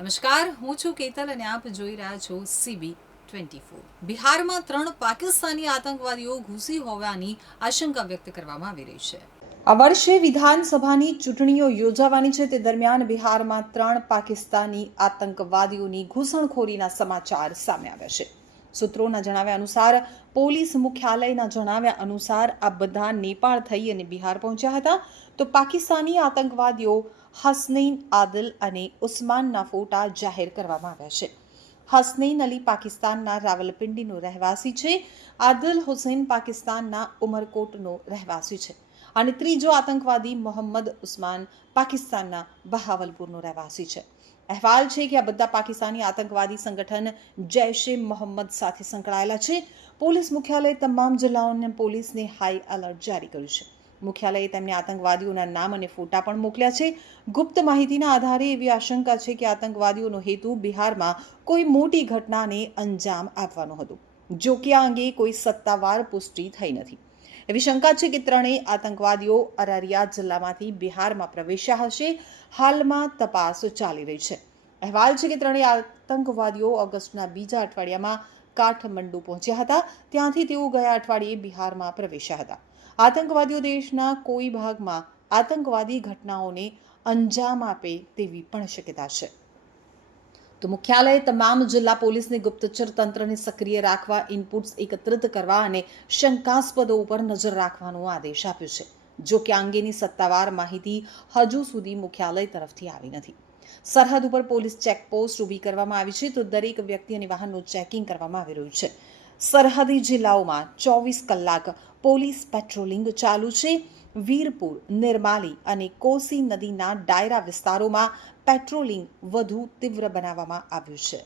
નમસ્કાર, હું છું કેતલ અને આપ જોઈ રહ્યા છો સીબી ટ્વેન્ટી ફોર બિહારમાં ત્રણ પાકિસ્તાની આતંકવાદીઓ ઘૂસી હોવાની આશંકા વ્યક્ત કરવામાં આવી રહી છે. આ વર્ષે વિધાનસભાની ચૂંટણીઓ યોજાવાની છે. તે દરમિયાન બિહારમાં ત્રણ પાકિસ્તાની આતંકવાદીઓની ઘૂસણખોરીના સમાચાર સામે આવ્યા છે. સૂત્રોના જણાવ્યા અનુસાર, પોલીસ મુખ્યાલયના જણાવ્યા અનુસાર આ બધા નેપાળ થઈ અને બિહાર પહોંચ્યા હતા. તો પાકિસ્તાની આતંકવાદીઓ હસનૈન આદિલ અને ઉસ્માનના ફોટા જાહેર કરવામાં આવ્યા છે. હસનૈન અલી પાકિસ્તાનના રાવલપિંડીનો રહેવાસી છે. આદિલ હુસૈન પાકિસ્તાનના ઉમરકોટનો રહેવાસી છે. અને ત્રીજો આતંકવાદી મોહમ્મદ ઉસ્માન પાકિસ્તાનના બહાવલપુરનો રહેવાસી છે. અહેવાલ છે કે આ બધા પાકિસ્તાની આતંકવાદી સંગઠન જૈશે મોહમ્મદ સાથે સંકળાયેલા છે. પોલીસ મુખ્યાલયે તમામ જિલ્લાઓને પોલીસને હાઈ એલર્ટ જારી કર્યું છે. મુખ્યાલયે તેમને આતંકવાદીઓના નામ અને ફોટા પણ મોકલ્યા છે. ગુપ્ત માહિતીના આધારે એવી આશંકા છે કે આતંકવાદીઓનો હેતુ બિહારમાં કોઈ મોટી ઘટનાને અંજામ આપવાનો હતો. જો કે આ અંગે કોઈ સત્તાવાર પુષ્ટિ થઈ નથી. એવી શંકા છે કે ત્રણેય આતંકવાદીઓ અરારિયા જિલ્લામાંથી બિહારમાં પ્રવેશ્યા હશે. હાલમાં તપાસ ચાલી રહી છે. અહેવાલ છે કે ત્રણેય આતંકવાદીઓ ઓગસ્ટના બીજા અઠવાડિયામાં કાઠમંડુ પહોંચ્યા હતા. ત્યાંથી તેઓ ગયા અઠવાડિયે બિહારમાં પ્રવેશ્યા હતા. આતંકવાદીઓ દેશના કોઈ ભાગમાં આતંકવાદી ઘટનાઓને અંજામ આપે તેવી પણ શક્યતા છે. તો મુખ્યાલયે તમામ જિલ્લા પોલીસને ગુપ્તચર તંત્રને સક્રિય રાખવા ઇનપુટ્સ એકત્રિત કરવા અને શંકાસ્પદો ઉપર નજર રાખવાનો આદેશ આપ્યો છે. જો કે અંગેની સત્તાવાર માહિતી હજુ સુધી મુખ્યાલય તરફથી આવી નથી. સરહદ ઉપર પોલીસ ચેકપોસ્ટ ઊભી કરવામાં આવી છે તો દરેક વ્યક્તિ અને વાહનનું ચેકિંગ કરવામાં આવી રહ્યું છે. સરહદી જિલ્લાઓમાં ચોવીસ કલાક પોલીસ પેટ્રોલિંગ ચાલુ છે. વીરપુર નિર્માલી અને કોસી નદીના ડાયરા વિસ્તારોમાં પેટ્રોલિંગ વધુ તીવ્ર બનાવવામાં આવ્યું છે.